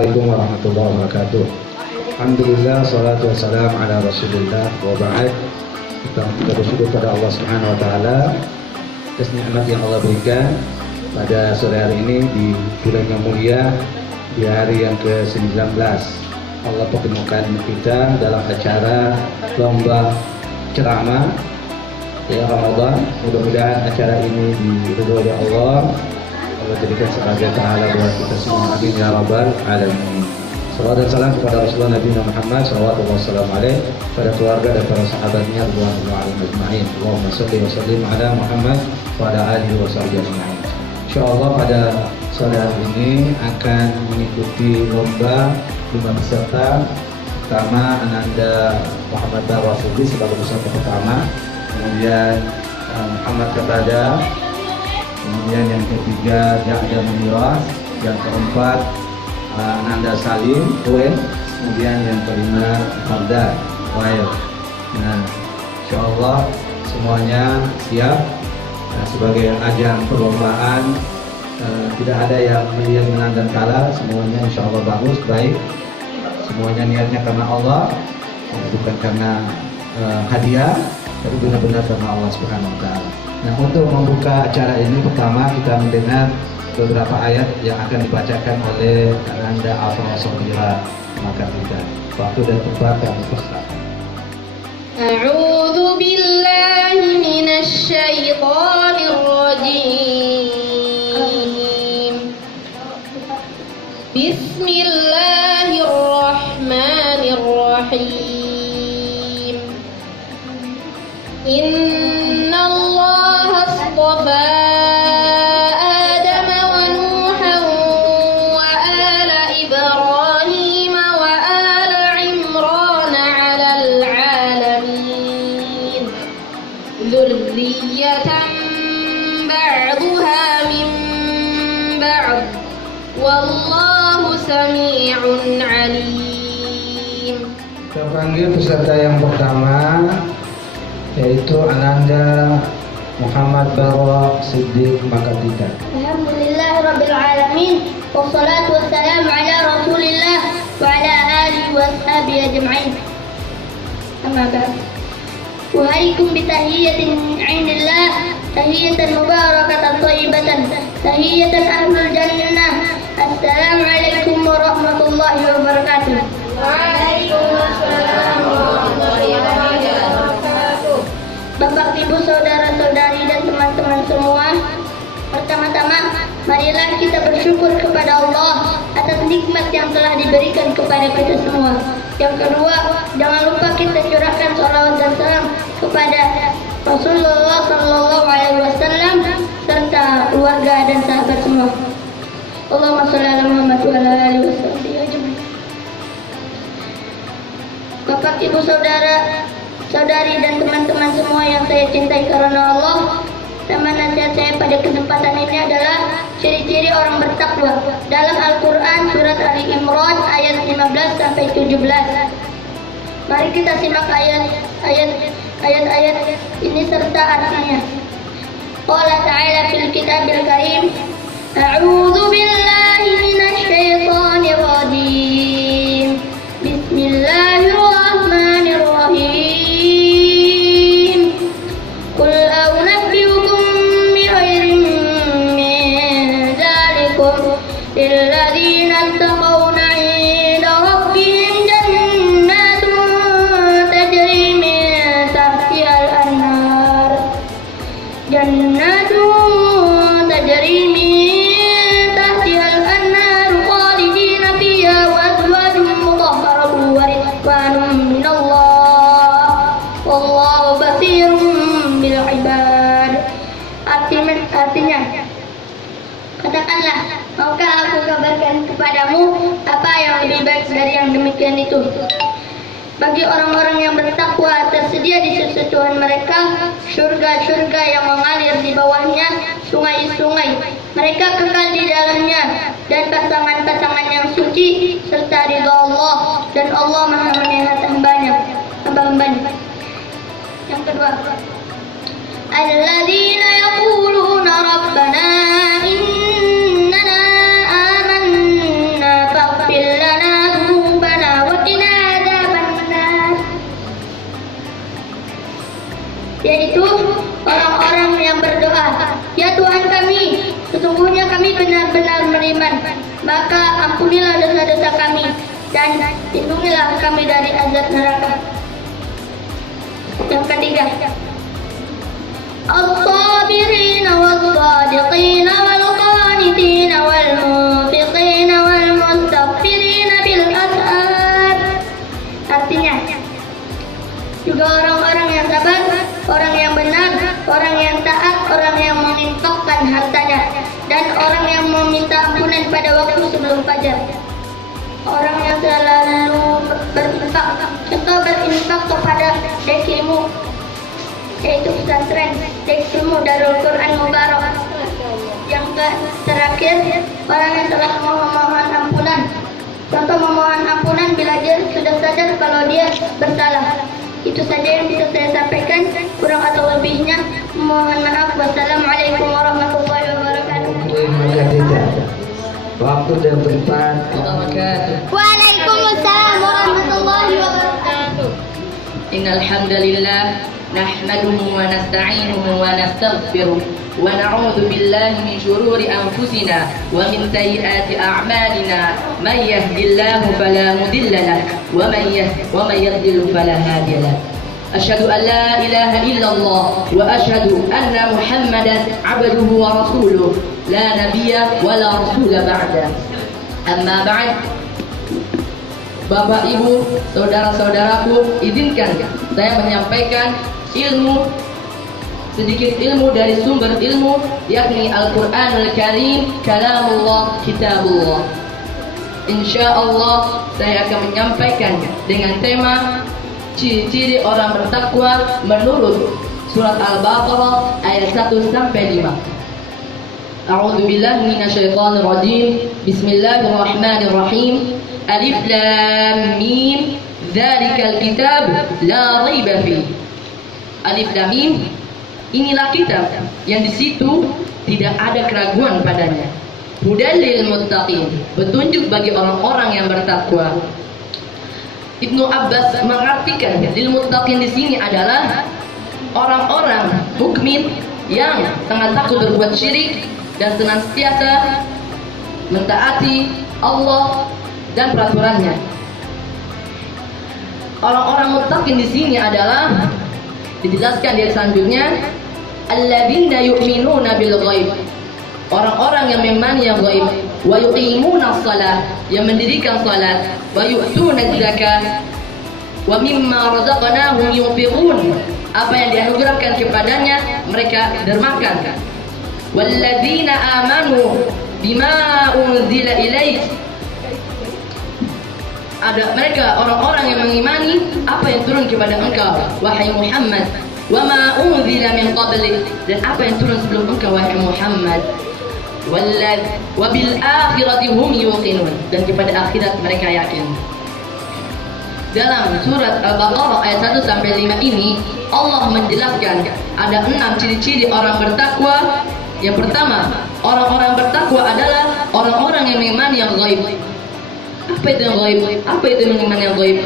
Assalamualaikum warahmatullahi wabarakatuh. Alhamdulillah, salatu wassalam ala rasulillah wa ba'd. Kita bersyukur pada Allah Subhanahu wa Ta'ala atas nikmat yang Allah berikan pada sore hari ini di bulan yang mulia, di hari yang ke-19. Allah pertemukan kita dalam acara lomba ceramah ya Ramadan. Mudah-mudahan acara ini diridhoi oleh Allah. Allah jadikan sebagai pahala buat kita semua. Amin ya rabbal alamin. Salawat dan salam kepada Rasulullah Nabi Muhammad sallallahu alaihi wasallam, pada keluarga dan para sahabatnya radhiyallahu anhum ajma'in. Allahumma shalli wa sallim ala Muhammad wa ala alihi wa sahbihi ajma'in. Insyaallah pada sore hari ini akan mengikuti lomba 5 peserta. Pertama Ananda Muhammad Barwasudi sebagai peserta pertama, kemudian Muhammad Kepada, kemudian yang ketiga Yahya Muniras, yang keempat Ananda Salim Uen, kemudian yang kelima Farda Wail. Nah, insyaallah semuanya siap. Nah, sebagai ajang perlombaan, tidak ada yang melihat menang dan kalah, semuanya insyaallah bagus, baik. Semuanya niatnya karena Allah, bukan karena hadiah, tapi benar-benar karena Allah Subhanahu wa Ta'ala. Nah, untuk membuka acara ini pertama kita mendengar beberapa ayat yang akan dibacakan oleh Ananda Afra Sobira. Maka kita waktu dan tempat kami persilakan. A'udzu billahi minasy syaithanir rajim. Bismillahirrahmanirrahim. Innallaha astafa ba'daha min ba'd wallahu sami'un alim. Kita panggil peserta yang pertama, yaitu Ananda Muhammad Barwa Siddiq Makatika. Alhamdulillahirabbil alamin wassalatu wassalamu ala rasulillah wa ala alihi washabihi ajma'in. Amma ba'd. Uhaikum bitahiyatin 'indillah, tahiyatan mubarakatan thayyibatan, tahiyatan ahlul jannah. Assalamualaikum warahmatullahi wabarakatuh. Waalaikumsalam warahmatullahi wabarakatuh. Bapak, Ibu, saudara-saudari dan teman-teman semua, pertama-tama marilah kita bersyukur kepada Allah atas nikmat yang telah diberikan kepada kita semua. Yang kedua, jangan lupa kita curahkan sholawat dan salam kepada Rasulullah Sallallahu Alaihi Wasallam serta keluarga dan sahabat semua. Allahumma sholli ala Muhammad wa ala alihi wasallam. Bapak, Ibu, saudara-saudari dan teman-teman semua yang saya cintai karena Allah, nama nasihat saya pada kesempatan ini adalah ciri-ciri orang bertakwa. Dalam Al-Quran surat Ali Imran ayat 15 sampai 17. Mari kita simak ayat-ayat ini serta artinya. Qala ta'ala fil kitabil karim, a'udzu billahi minasy syaithanir rajim. Bismillahirrahmanirrahim. Qul a'unabbi'ukum bi khairin min dzalikum lilladzina taqawna 'inda rabbihim jannatun tajri min tahtihal anhar khalidina fiha wa azwajun mutahharatun wa ridwanun minallah wallahu basirun bil ibad. Artinya, katakanlah, maukah aku kabarkan kepadamu apa yang lebih baik dari yang demikian itu? Bagi orang-orang yang bertakwa tersedia di sisi Tuhan mereka surga-surga yang mengalir di bawahnya sungai-sungai. Mereka kekal di dalamnya dan pasangan-pasangan yang suci serta ridha Allah, dan Allah Maha melihat hamba-hambanya. Yang kedua, alladzina yaquluna rabbana innana amanna faghfir yaitu orang-orang yang berdoa, "Ya Tuhan kami, sesungguhnya kami benar-benar beriman, maka ampunilah dosa-dosa kami dan lindungilah kami dari azab neraka." Yang ketiga, "As-sabirina was-sadiqina wal-qanitina wal-munfiqina wal-mustaghfirina bil-ashar." Artinya, juga orang-orang yang sabar, orang yang benar, orang yang taat, orang yang menginfakkan hartanya, dan orang yang meminta ampunan pada waktu sebelum fajar. Orang yang selalu berinfak, contoh berinfak kepada dek ilmu, yaitu pesantren, dek ilmu Darul Quran Mubarak. Yang terakhir, orang yang selalu memohon ampunan, contoh memohon ampunan bila dia sudah sadar kalau dia bersalah. Itu saja yang bisa saya sampaikan, kurang atau lebihnya mohon maaf. Wassalamualaikum warahmatullahi wabarakatuh. Waktu dan tempat. Waalaikumsalam warahmatullahi wabarakatuh. Innal hamdalillah nahmaduhu wa nasta'inuhu wa nastaghfiruh wa na'udzu billahi min shururi anfusina wa min sayyiati a'malina may yahdihillahu fala mudilla lahu wa may yudlil fala hadiya lahu. Asyhadu an la ilaha illallah wa asyhadu anna Muhammadan 'abduhu wa rasuluh la nabiyya wa la rasula ba'da. Amma ba'd. Bapak, Ibu, saudara-saudaraku, izinkan saya menyampaikan sedikit ilmu dari sumber ilmu, yakni Al-Quranul Karim, kalamullah, kitabullah. Insyaallah saya akan menyampaikan dengan tema ciri-ciri orang bertakwa menurut surat Al-Baqarah ayat 1 sampai 5. A'udzu billahi minasyaitonir rajim. Bismillahirrahmanirrahim. Alif Lam Mim. Dzalikal kitab la raiba fi. Alif Lam Mim. Inilah kitab yang di situ tidak ada keraguan padanya. Hudal lil muttaqin, petunjuk bagi orang-orang yang bertakwa. Ibnu Abbas mengartikan lil muttaqin di sini adalah orang-orang mukmin yang sangat takut berbuat syirik dan senantiasa mentaati Allah dan peraturannya. Orang-orang muttaqin di sini adalah dijelaskan di selanjutnya, alladzina yu'minuna bil ghaib, orang-orang yang mengimani yang gaib, wa yuqimuna shalah, yang mendirikan salat, wa yu'tuna zakat, wa mimma razaqnahum yunfiqun, apa yang dianugerahkan kepadanya mereka dermakan. Walladzina amanu bima unzila ilaik, ada mereka orang-orang yang mengimani apa yang turun kepada engkau wahai Muhammad, wa ma unzila min qablik, dan apa yang turun sebelum engkau wahai Muhammad, wa bil akhirati hum yuqinun, dan kepada akhirat mereka yakin. Dalam surat Al-Baqarah ayat 1 sampai 5 ini Allah menjelaskan ada 6 ciri-ciri orang bertakwa. Yang pertama, orang-orang bertakwa adalah orang-orang yang mengimani yang gaib. Apa itu yang gaib? Apa itu mengimani yang gaib?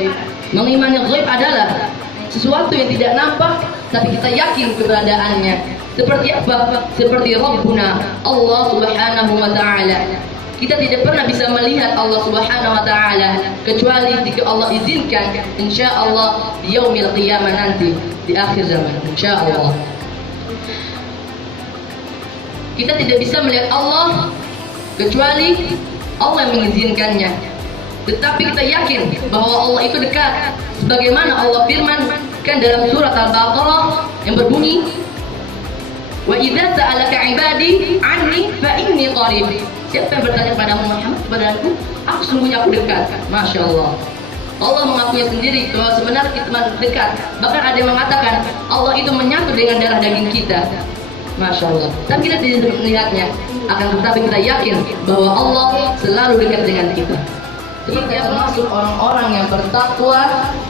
Mengimani yang gaib adalah sesuatu yang tidak nampak tapi kita yakin keberadaannya. Seperti apa? Seperti Rabbuna Allah Subhanahu wa taala. Kita tidak pernah bisa melihat Allah Subhanahu wa taala kecuali jika Allah izinkan, insyaallah di yaumil qiyamah nanti, di akhir zaman, insyaallah. Kita tidak bisa melihat Allah kecuali Allah yang mengizinkannya. Tetapi kita yakin bahwa Allah itu dekat, sebagaimana Allah firmankan dalam surat Al-Baqarah yang berbunyi, wa idza sa'alaka 'ibadi 'anni fa inni qarib. Siapa yang bertanya pada Muhammad, kepadaku, aku sungguhnya aku dekat. Masya Allah. Allah mengakui sendiri bahwa sebenarnya kita dekat. Bahkan ada yang mengatakan Allah itu menyatu dengan darah daging kita. Masya Allah. Tapi kita tidak melihatnya. Akan tetapi kita yakin bahwa Allah selalu dekat dengan kita. Kita termasuk orang-orang yang bertakwa,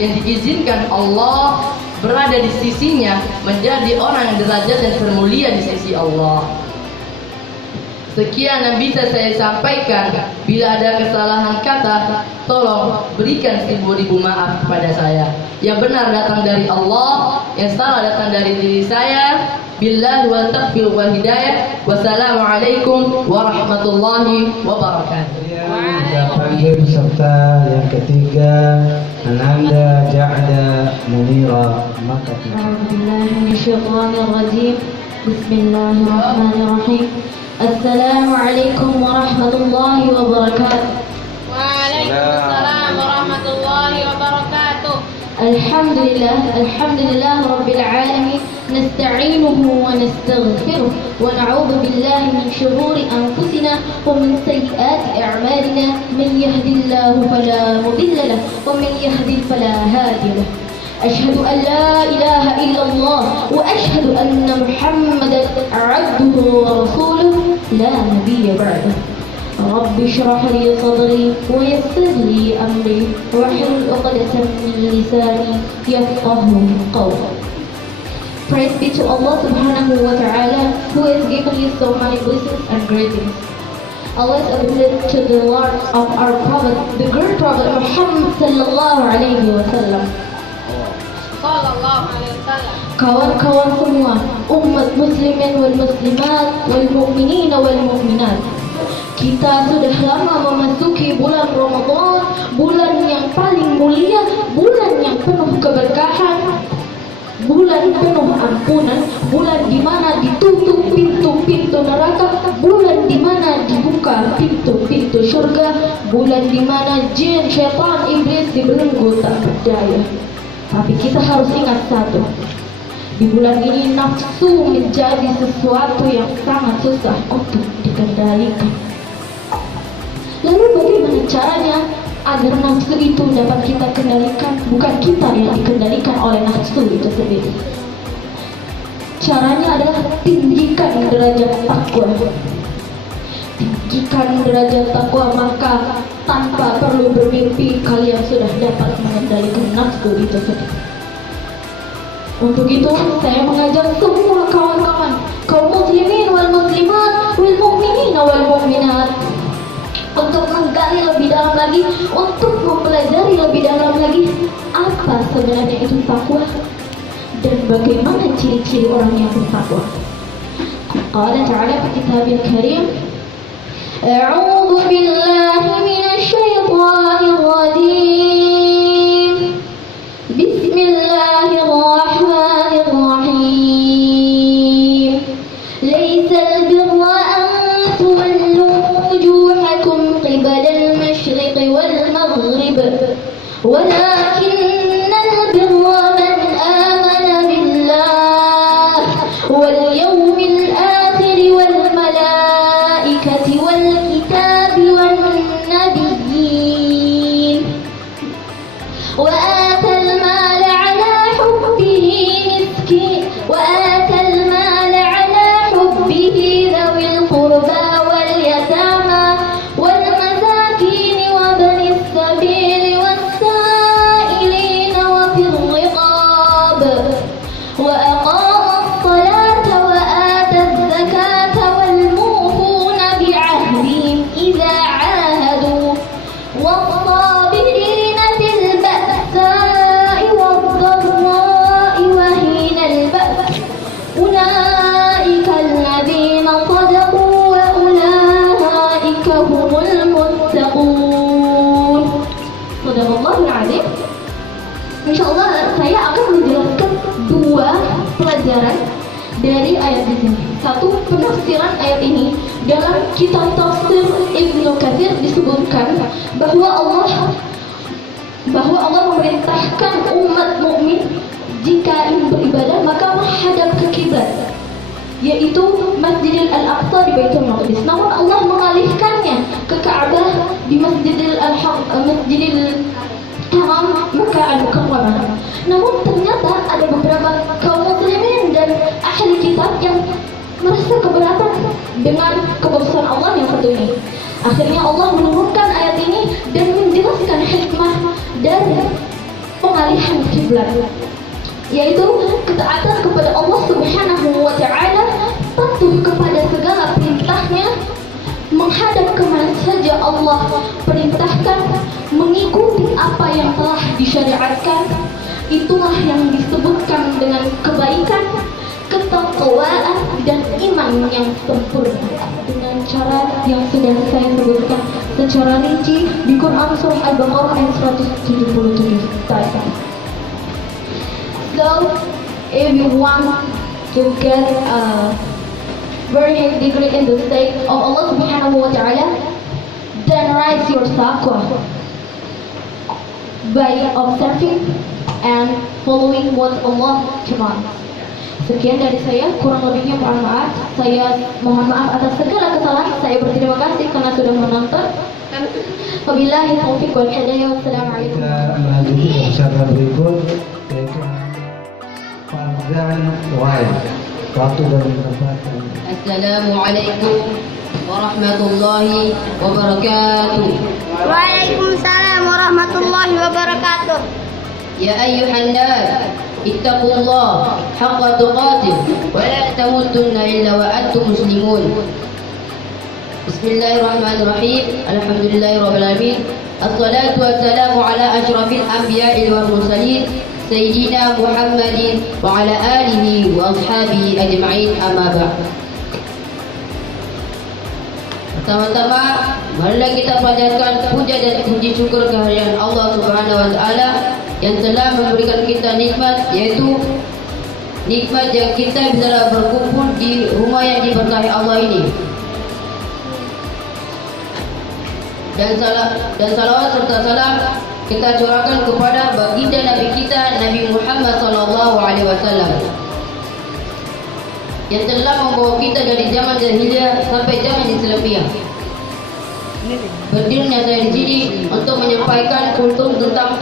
yang diizinkan Allah berada di sisinya, menjadi orang yang derajat dan termulia di sisi Allah. Sekian yang bisa saya sampaikan. Bila ada kesalahan kata, tolong berikan 1000 maaf kepada saya. Yang benar datang dari Allah, yang salah datang dari diri saya. Billahi wal taufiq wal hidayah. Wassalamualaikum warahmatullahi wabarakatuh. Kita panggil peserta yang ketiga, Ananda Ja'da Munira Makat. Bismillahirrahmanirrahim. Bismillahirrahmanirrahim. Assalamualaikum warahmatullahi wabarakatuh. Waalaikumsalam warahmatullahi wabarakatuh. Alhamdulillah Rabbil Alamin. Nasta'inuhu wa nastaghfiruh wa na'udhu billahi min syururi anfusina wa min sayyiati a'malina. Man yahdihillahu fala mudilla lahu wa man yahdih fala hadiya lahu. Ashhadu an la ilaha illallah wa ashhadu anna Muhammadan 'abduhu wa rasuluh la nabiyya ba'dahu. رب اشرح لي صدري ويسر لي أمري واحلل عقدة من لساني يفقهوا قولي. Praise be to Allah subhanahu wa ta'ala, who has given you so many blessings and greetings. Allah is obedient to the Lord of our Prophet, the great Prophet Muhammad sallallahu alaihi wasallam. Sallallahu alaihi wasallam. Kawan-kawan semua, umat muslimin wal muslimat wal mu'minin wal mu'minat. Kita sudah lama memasuki bulan Ramadan, bulan yang paling mulia, bulan yang penuh keberkahan, bulan penuh ampunan, bulan di mana ditutup pintu-pintu neraka, bulan di mana dibuka pintu-pintu surga, bulan di mana jin, syaitan, iblis dibelenggu tak berdaya. Tapi kita harus ingat satu. Di bulan ini nafsu menjadi sesuatu yang sangat susah untuk dikendalikan. Lalu bagaimana caranya agar nafsu itu dapat kita kendalikan? Bukan kita yang dikendalikan oleh nafsu itu sendiri. Caranya adalah tinggikan derajat takwa. Tinggikan derajat takwa, maka tanpa perlu bermimpi kalian sudah dapat mengendalikan nafsu itu sendiri. Untuk itu saya mengajak semua kawan-kawan, kaum muslimin wal muslimat wal mu'minin wal mu'minat, untuk menggali lebih dalam lagi, untuk mempelajari lebih dalam lagi apa sebenarnya itu takwa dan bagaimana ciri-ciri orang yang bertakwa. Qala ta'ala fi kitabil karim, A'udzu billahi minasy syaithanir rajim. Bismillahirrahmanirrahim. Laisal birra an tuwallu wujuhakum qibala al-masyriq wal maghrib, walakinnal birra man amana billah wal yawmil akhir wal malaikati wal kitabi wan nabiyyin wa atal mala ala hubbihi miskin wa atal mala ala hubbihi dhawil qurba wal yatama wal masakin wa bani sabil was sa'ilin wa fir riqab wa aqama as-salata wa ata az-zakata wal mufuna bi'ahdihim idza 'ahadu والصابرين في البأساء والضراء وحين البأس أولئك الذين صدقوا وأولئك هم المتقون. Sadaqallahul Azim. Insyaallah saya akan menjelaskan dua pelajaran dari ayat di sini. Satu, penafsiran ayat ini. Dalam kitab tafsir Ibnu Katsir disebutkan bahwa Allah memerintahkan umat mukmin jika ingin beribadah maka menghadap ke kiblat, yaitu Masjidil Al-Aqsa di Baitul Maqdis. Namun Allah mengalihkannya ke Ka'bah di Masjidil Haram Makkah Al-Mukarramah. Namun ternyata ada beberapa kaum muslimin dan ahli kitab yang merasa keberatan dengan keputusan Allah yang satu ini. Akhirnya Allah menurunkan ayat ini dan menjelaskan hikmah dari pengalihan kiblat, yaitu ketaatan kepada Allah Subhanahu wa ta'ala, patuh kepada segala perintahnya, menghadap kemana saja Allah perintahkan, mengikuti apa yang telah disyariatkan. Itulah yang disebutkan dengan qawa'ah dan iman yang sempurna dengan cara yang sudah saya sebutkan secara rinci di Quran surah Al-Baqarah ayat 177 tadi. So, if you want to get a very high degree in the state of Allah Subhanahu wa Ta'ala, then rise your taqwa by observing and following what Allah commands. Sekian dari saya, kurang lebihnya mohon maaf. Saya mohon maaf atas segala kesalahan. Saya berterima kasih karena sudah menonton. Wabillahi taufiq wal hidayah. Wassalamualaikum. Kita melanjutkan peserta berikut yaitu Fauzan Wahid. Waktu dan tempat. Assalamualaikum warahmatullahi wabarakatuh. Waalaikumsalam warahmatullahi wabarakatuh. Ya ayyuhan nas, ittaqullah haqqa tuqatih wa la tamutunna illa wa antum muslimun. Bismillahirrahmanirrahim. Alhamdulillahirabbil alamin. Assalatu wassalamu ala asyrafil anbiya'i wal mursalin sayyidina Muhammadin wa ala alihi wa ashabihi ajma'in, amma ba'd. Pertama-tama, marilah kita panjatkan puja dan puji syukur kehadiran Allah Subhanahu wa taala yang telah memberikan kita nikmat, yaitu nikmat yang kita bisa berkumpul di rumah yang diberkahi Allah ini. Dan salawat serta salam kita curahkan kepada baginda Nabi kita, Nabi Muhammad sallallahu alaihi wasallam, yang telah membawa kita dari zaman jahiliyah sampai zaman Islamiyah. Berdirinya saya di sini untuk menyampaikan kultum tentang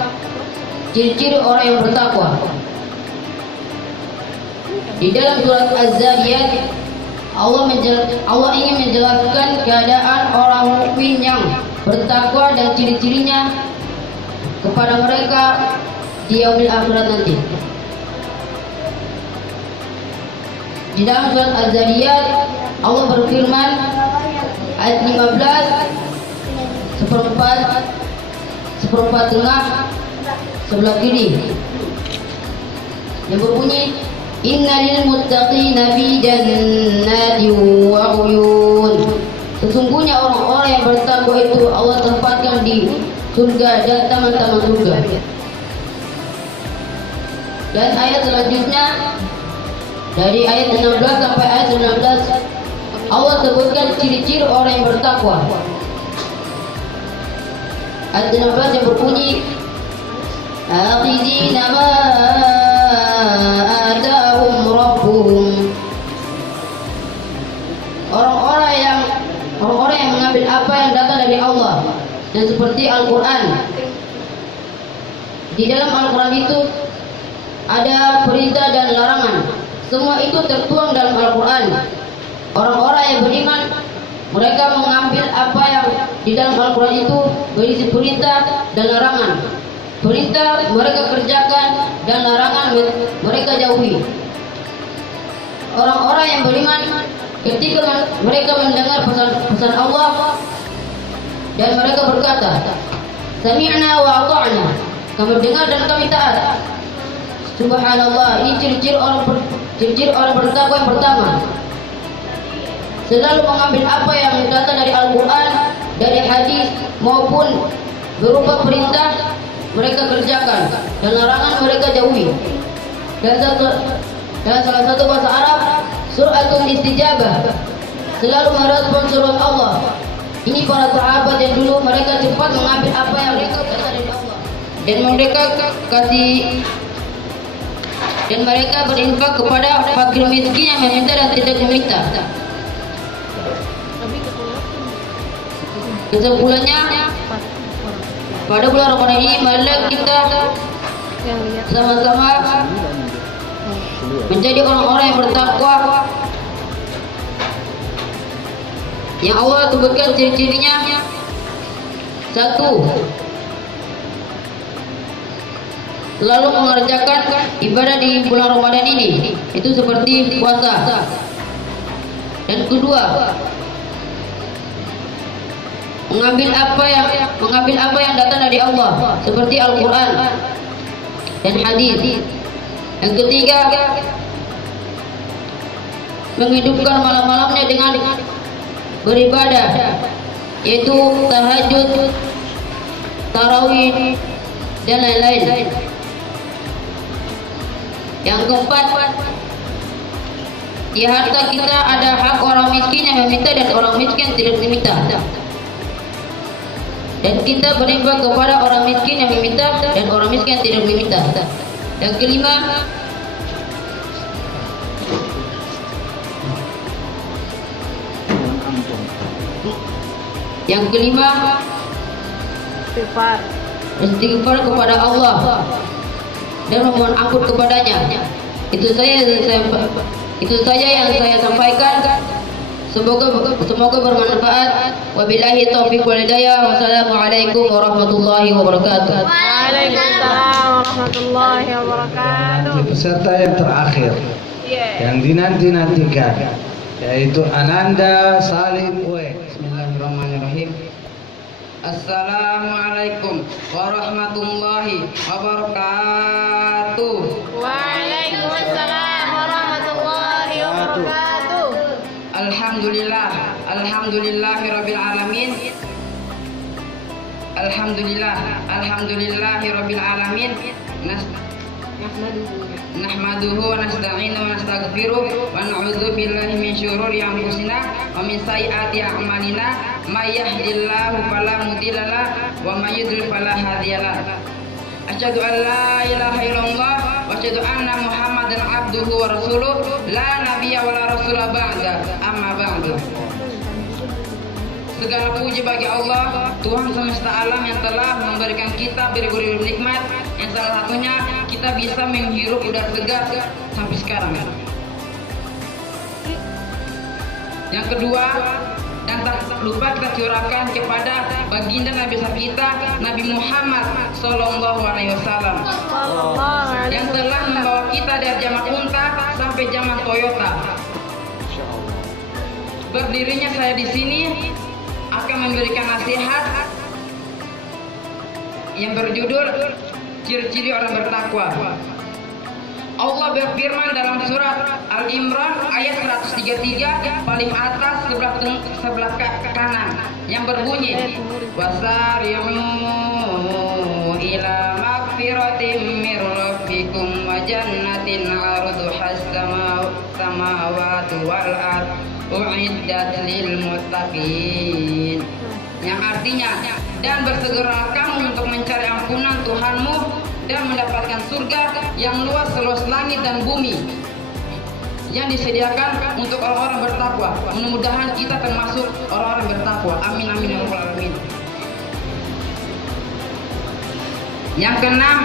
ciri-ciri orang yang bertakwa. Di dalam surat Az-Zariyat, Allah ingin menjelaskan keadaan orang mukmin yang bertakwa dan ciri-cirinya kepada mereka di yaumil akhirat nanti. Di dalam surat Az-Zariyat, Allah berfirman ayat 15, seperempat tengah sebelah kiri, yang berbunyi innalil muttaqina fi jannatin wa uyun. Sesungguhnya orang-orang yang bertakwa itu Allah tempatkan di surga dan taman-taman surga. Dan ayat selanjutnya dari ayat 16 sampai ayat 19 Allah sebutkan ciri-ciri orang yang bertakwa. Ayat 16 yang berbunyi akhidina ma atahum rabbuhum. Orang-orang yang mengambil apa yang datang dari Allah. Dan seperti Al-Quran, di dalam Al-Quran itu ada perintah dan larangan. Semua itu tertuang dalam Al-Quran. Orang-orang yang beriman, mereka mengambil apa yang di dalam Al-Quran itu berisi perintah dan larangan. Perintah mereka kerjakan dan larangan mereka jauhi. Orang-orang yang beriman, ketika mereka mendengar pesan Allah dan mereka berkata, sami'na wa ata'na, kami dengar dan kami taat. Subhanallah, ini ciri-ciri orang bertakwa yang pertama. Selalu mengambil apa yang datang dari Al-Quran, dari hadis maupun berupa perintah mereka kerjakan dan larangan mereka jauhi. Dan salah satu bahasa Arab, suratul istijabah, selalu merespon surat Allah. Ini para sahabat yang dulu mereka cepat mengambil apa yang mereka datang dari Allah, dan mereka berinfak kepada fakir miskin yang meminta dan tidak meminta. Kesimpulannya, pada bulan Ramadan ini marilah kita sama-sama menjadi orang-orang yang bertakwa, yang Allah sebutkan ciri-cirinya. Satu, selalu mengerjakan ibadah di bulan Ramadan ini, itu seperti puasa. Dan kedua, mengambil apa yang datang dari Allah, seperti Al-Quran dan hadis. Yang ketiga, menghidupkan malam-malamnya dengan beribadah, yaitu tahajud, tarawih, dan lain-lain. Yang keempat, di harta kita ada hak orang miskin yang meminta dan orang miskin yang tidak meminta. Dan kita berimbang kepada orang miskin yang meminta dan orang miskin yang tidak meminta. Yang kelima, istighfar kepada Allah dan memohon ampun kepadanya. Itu saja yang saya sampaikan. Semoga bermanfaat. Wabillahi taufiq wal hidayah. Wassalamualaikum warahmatullahi wabarakatuh. Waalaikumsalam warahmatullahi wabarakatuh. Peserta yang terakhir yang dinanti-nantikan yaitu Ananda Salim Uwe. Bismillahirrahmanirrahim. Assalamualaikum warahmatullahi wabarakatuh. Waalaikumsalam warahmatullahi wabarakatuh. Alhamdulillahirabbil alamin. Alhamdulillahirabbil alamin. Nahmaduhu wa nasta'inu wa nastaghfiruh wa na'udzu billahi min syururi anfusina wa min sayyiati a'malina may yahdihillahu fala mudilla lahu wa may yudlil fala hadiyalah. Asyhadu an la ilaha illallah wa asyhadu anna Muhammadan abduhu wa rasuluh la nabiyya wa la rasula ba'da amma ba'du. Segala puji bagi Allah, Tuhan semesta alam yang telah memberikan kita beribu-ribu nikmat, yang salah satunya kita bisa menghirup udara segar sampai sekarang. Yang kedua, dan tak lupa kita curahkan kepada baginda Nabi kita, Nabi Muhammad Sallallahu Alaihi Wasallam, yang telah membawa kita dari zaman unta sampai zaman Toyota. Berdirinya saya di sini akan memberikan nasihat yang berjudul ciri-ciri orang bertakwa. Allah berfirman dalam surat Al-Imran ayat 133 paling atas sebelah kanan yang berbunyi wasari'u ila magfiratin mir rabbikum wa jannatin 'arduhas samawati wal ardh u'iddat lil muttaqin, yang artinya dan bersegeralah kamu untuk mencari ampunan Tuhanmu dan mendapatkan surga yang luas seluas langit dan bumi yang disediakan untuk orang-orang bertakwa. Mudah-mudahan kita termasuk orang-orang bertakwa. Amin amin ya rabbal alamin. Yang keenam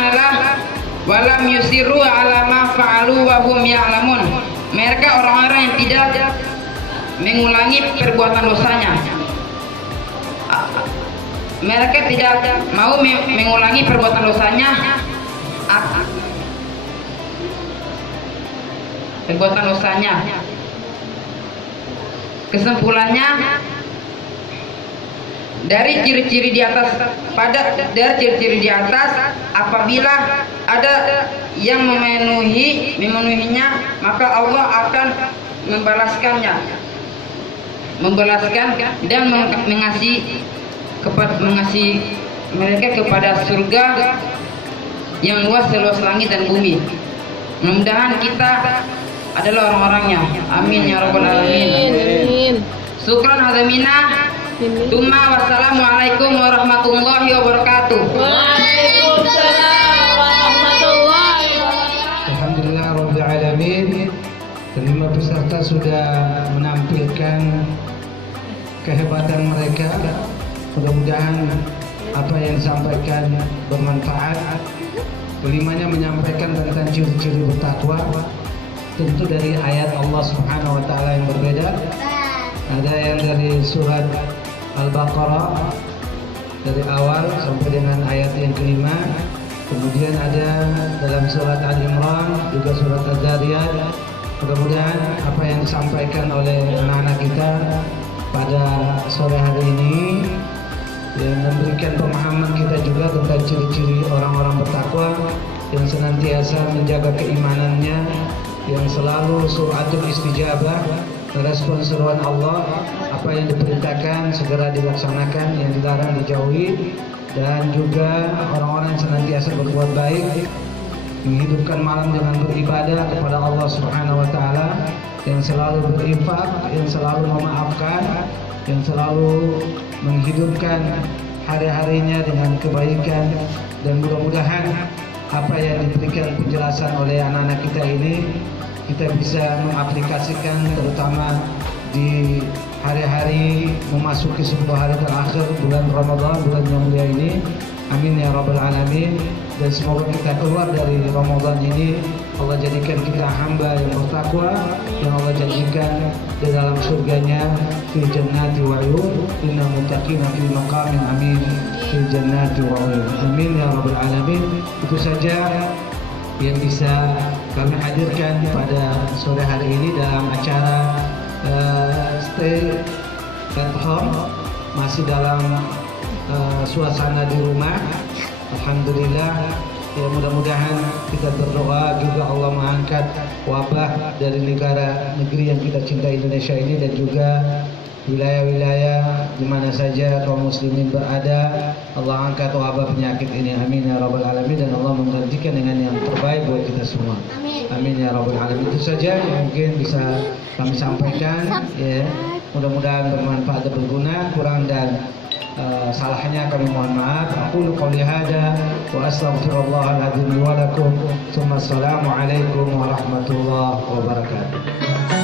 adalah walam yusiru ala ma fa'alu wa hum ya'lamun. Mereka orang-orang yang tidak mengulangi perbuatan dosanya. Mereka tidak mau mengulangi perbuatan dosanya. Kesimpulannya, dari ciri-ciri di atas apabila ada yang memenuhinya, maka Allah akan membalaskan dan mengasihi mereka kepada surga yang luas seluas langit dan bumi. Mudah-mudahan kita adalah orang-orangnya. Amin ya rabbal alamin. Syukran hadamina. Tuma wassalamualaikum warahmatullahi wabarakatuh. Waalaikumsalam warahmatullahi wabarakatuh. Alhamdulillah rabbil alamin. Kelima peserta sudah menampilkan kehebatan mereka. Mudah-mudahan apa yang disampaikan bermanfaat. Kelimanya menyampaikan tentang ciri-ciri bertakwa, tentu dari ayat Allah Subhanahu wa taala yang berbeda. Ada yang dari surat Al-Baqarah dari awal sampai dengan ayat yang kelima. Kemudian ada dalam surat Al-Imran, juga surat Al-Zariyat. Mudah-mudahan apa yang disampaikan oleh anak-anak kita pada sore hari ini yang memberikan pemahaman kita juga tentang ciri-ciri orang-orang bertakwa yang senantiasa menjaga keimanannya, yang selalu suratul istijabah, merespon seruan Allah, apa yang diperintahkan segera dilaksanakan, yang dilarang dijauhi, dan juga orang-orang yang senantiasa berbuat baik, menghidupkan malam dengan beribadah kepada Allah Subhanahu wa taala, yang selalu berinfak, yang selalu memaafkan, yang selalu menghidupkan hari-harinya dengan kebaikan. Dan mudah-mudahan apa yang diberikan penjelasan oleh anak-anak kita ini kita bisa mengaplikasikan, terutama di hari-hari memasuki 10 hari terakhir bulan Ramadan, bulan yang mulia ini. Amin ya rabbal alamin. Dan semoga kita keluar dari Ramadan ini Allah jadikan kita hamba yang bertakwa, yang Allah janjikan di dalam surganya fi jannati wa uyun, innal muttaqina fi maqamin amin fi jannati wa uyun. Amin ya rabbal alamin. Itu saja yang bisa kami hadirkan pada sore hari ini dalam acara Stay at Home, masih dalam suasana di rumah. Alhamdulillah, ya mudah-mudahan kita berdoa juga Allah mengangkat wabah dari negeri yang kita cintai Indonesia ini, dan juga wilayah-wilayah di mana saja kaum muslimin berada. Allah angkat wabah penyakit ini, amin ya rabbal alamin, dan Allah menggantikan dengan yang terbaik buat kita semua. Amin ya rabbal alamin. Itu saja yang mungkin bisa kami sampaikan, ya. Mudah-mudahan bermanfaat dan berguna. Kurang dan salahnya kami mohon maaf. Aqulu qouli hada wa astaghfirullahal adzim li wa lakum. Assalamu alaikum warahmatullahi wabarakatuh.